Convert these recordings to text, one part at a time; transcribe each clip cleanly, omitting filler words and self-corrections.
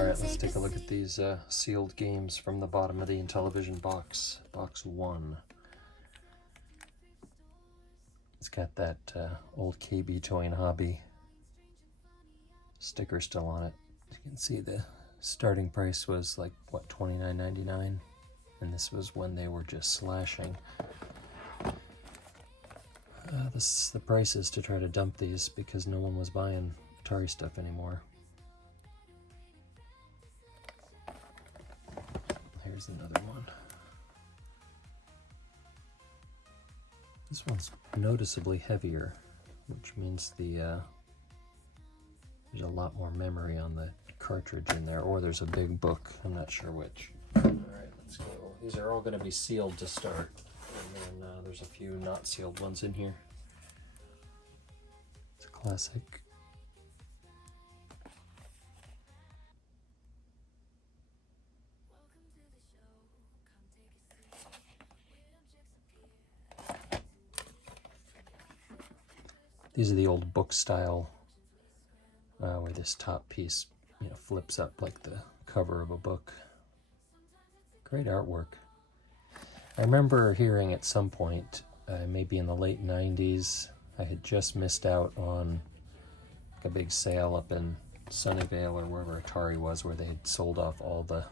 Alright, let's take a look at these sealed games from the bottom of the Intellivision box. Box 1. It's got that old KB Toy and Hobby sticker still on it. As you can see, the starting price was like, what, $29.99? And this was when they were just slashing. This is the prices to try to dump these because no one was buying Atari stuff anymore. Here's another one. This one's noticeably heavier, which means there's a lot more memory on the cartridge in there, or there's a big book. I'm not sure which. Alright, let's go. These are all going to be sealed to start, and then there's a few not sealed ones in here. It's a classic. These are the old book style, where this top piece, flips up like the cover of a book. Great artwork. I remember hearing at some point, maybe in the late 90s, I had just missed out on like a big sale up in Sunnyvale or wherever Atari was, where they had sold off all the,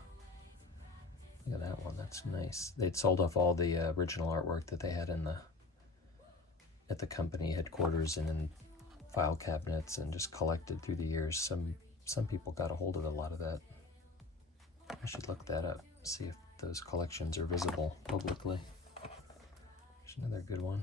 look at that one, that's nice. They'd sold off all the original artwork that they had at the company headquarters and in file cabinets, and just collected through the years. Some people got a hold of a lot of that. I should look that up, see if those collections are visible publicly. There's another good one.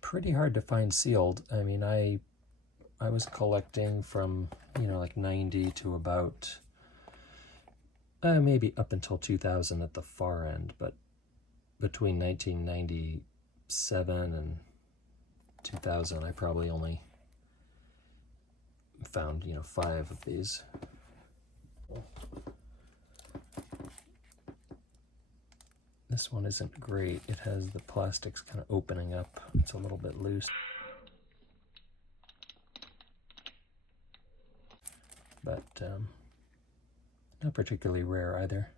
Pretty hard to find sealed. I mean, I was collecting from, like 90 to about maybe up until 2000 at the far end, but between 1997 and 2000, I probably only found, 5 of these. This one isn't great. It has the plastics kind of opening up. It's a little bit loose. But not particularly rare either.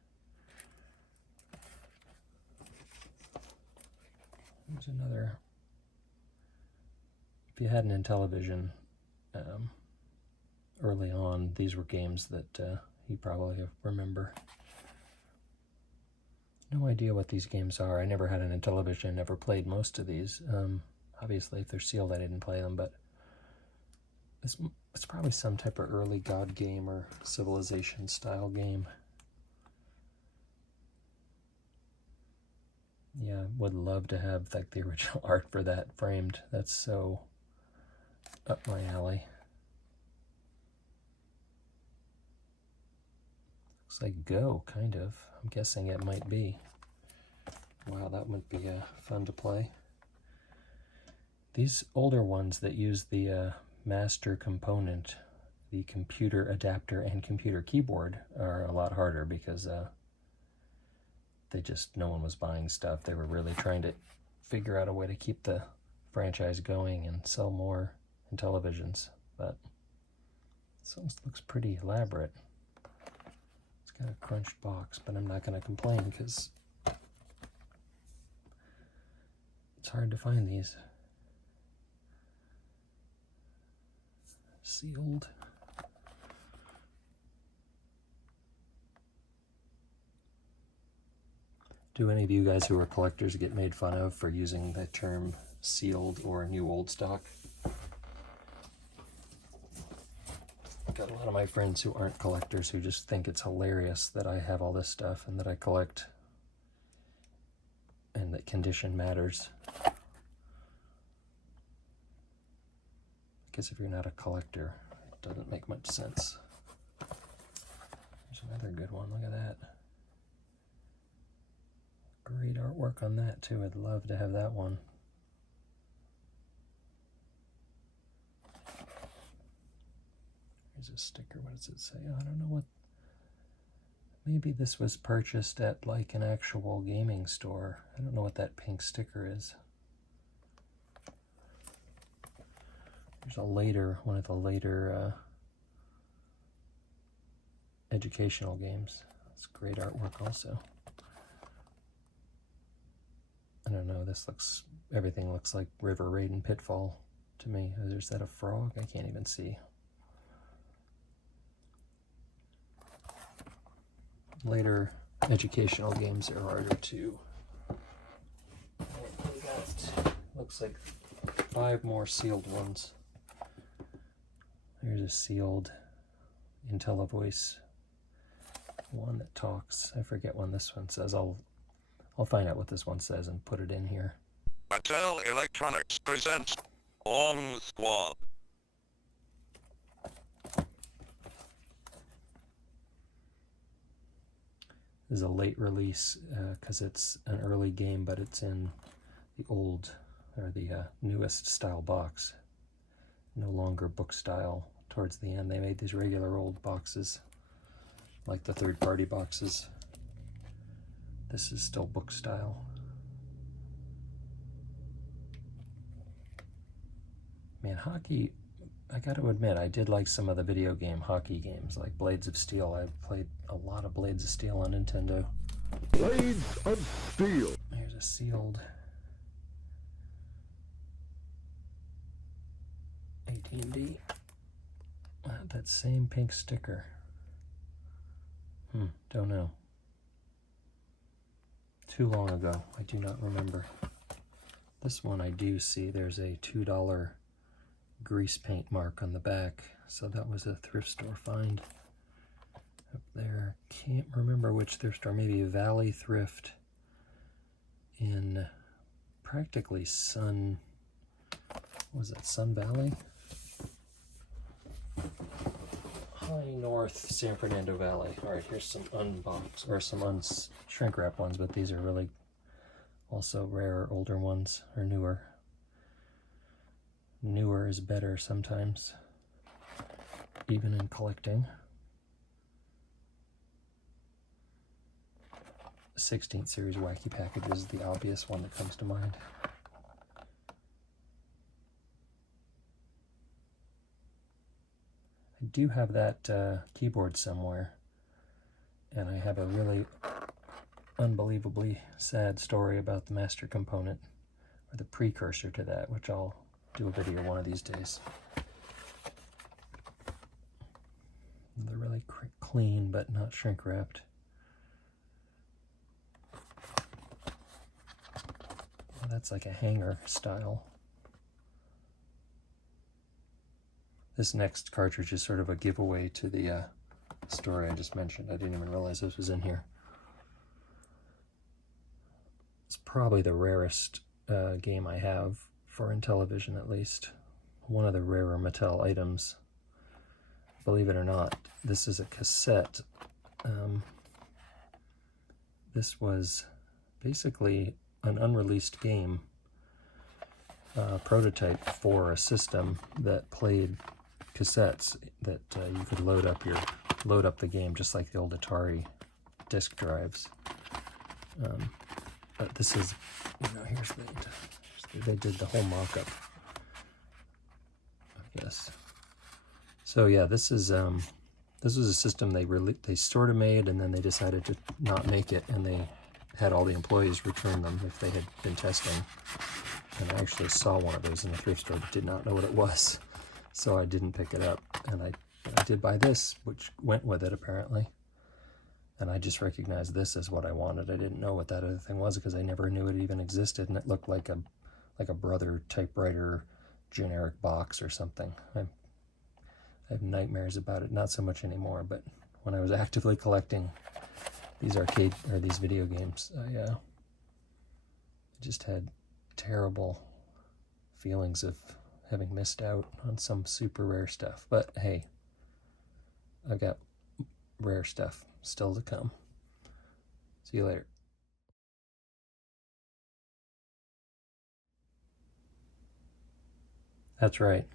There's another. If you had an Intellivision early on, these were games that you probably remember. No idea what these games are. I never had an Intellivision, never played most of these. Obviously, if they're sealed, I didn't play them, but it's probably some type of early God game or Civilization style game. Yeah, would love to have like the original art for that framed. That's so up my alley. Looks like Go, kind of. I'm guessing it might be. Wow, that would be fun to play. These older ones that use the master component, the computer adapter and computer keyboard, are a lot harder because no one was buying stuff. They were really trying to figure out a way to keep the franchise going and sell more Intellivisions. But this almost looks pretty elaborate. It's got a crunched box, but I'm not going to complain because it's hard to find these. Sealed. Do any of you guys who are collectors get made fun of for using the term sealed or new old stock? Got a lot of my friends who aren't collectors who just think it's hilarious that I have all this stuff and that I collect and that condition matters. I guess if you're not a collector, it doesn't make much sense. There's another good one. Look at that. Great artwork on that too. I'd love to have that one. Here's a sticker. What does it say? I don't know what. Maybe this was purchased at like an actual gaming store. I don't know what that pink sticker is. There's one of the later educational games. It's great artwork also. I don't know, everything looks like River Raid and Pitfall to me. Is that a frog? I can't even see. Later educational games are harder too. We got, looks like 5 more sealed ones. There's a sealed IntelliVoice one that talks. I forget when this one says. I'll find out what this one says and put it in here. Mattel Electronics presents Bomb Squad. This is a late release because it's an early game, but it's in the old, or the newest style box. No longer book style towards the end. They made these regular old boxes, like the third-party boxes. This is still book style. Man, hockey, I got to admit, I did like some of the video game hockey games, like Blades of Steel. I played a lot of Blades of Steel on Nintendo. Blades of Steel. Here's a sealed 18D. That same pink sticker. Don't know. Too long ago. I do not remember. This one I do see. There's a $2 grease paint mark on the back. So that was a thrift store find up there. Can't remember which thrift store. Maybe Valley Thrift in practically Sun Valley? High North San Fernando Valley. Alright, here's some unboxed, or some shrink wrap ones, but these are really also rare, older ones, or newer. Newer is better sometimes, even in collecting. 16th series wacky package is the obvious one that comes to mind. I do have that keyboard somewhere, and I have a really unbelievably sad story about the master component, or the precursor to that, which I'll do a video one of these days. They're really clean, but not shrink wrapped. Well, that's like a hanger style. This next cartridge is sort of a giveaway to the story I just mentioned. I didn't even realize this was in here. It's probably the rarest game I have for Intellivision, at least. One of the rarer Mattel items. Believe it or not, this is a cassette. This was basically an unreleased game, prototype for a system that played cassettes that you could load up the game just like the old Atari disk drives. But this is, here's they did the whole mock-up, I guess. So yeah, this was a system they sort of made, and then they decided to not make it, and they had all the employees return them if they had been testing. And I actually saw one of those in the thrift store, but did not know what it was, so I didn't pick it up. And I did buy this, which went with it apparently. And I just recognized this as what I wanted. I didn't know what that other thing was because I never knew it even existed, and it looked like a Brother typewriter generic box or something. I have nightmares about it. Not so much anymore, but when I was actively collecting these these video games, I just had terrible feelings of having missed out on some super rare stuff. But hey, I've got rare stuff still to come. See you later. That's right.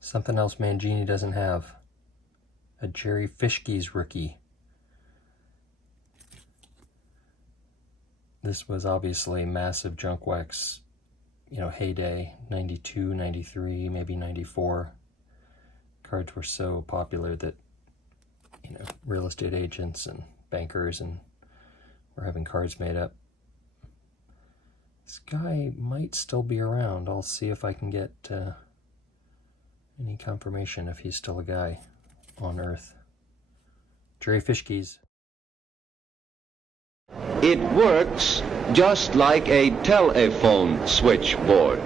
Something else Mangini doesn't have. A Jerry Fischke's rookie. This was obviously massive junk wax heyday, 92, 93, maybe 94. Cards were so popular that, real estate agents and bankers and were having cards made up. This guy might still be around. I'll see if I can get any confirmation if he's still a guy on Earth. Jerry Fishkeys. It works just like a telephone switchboard.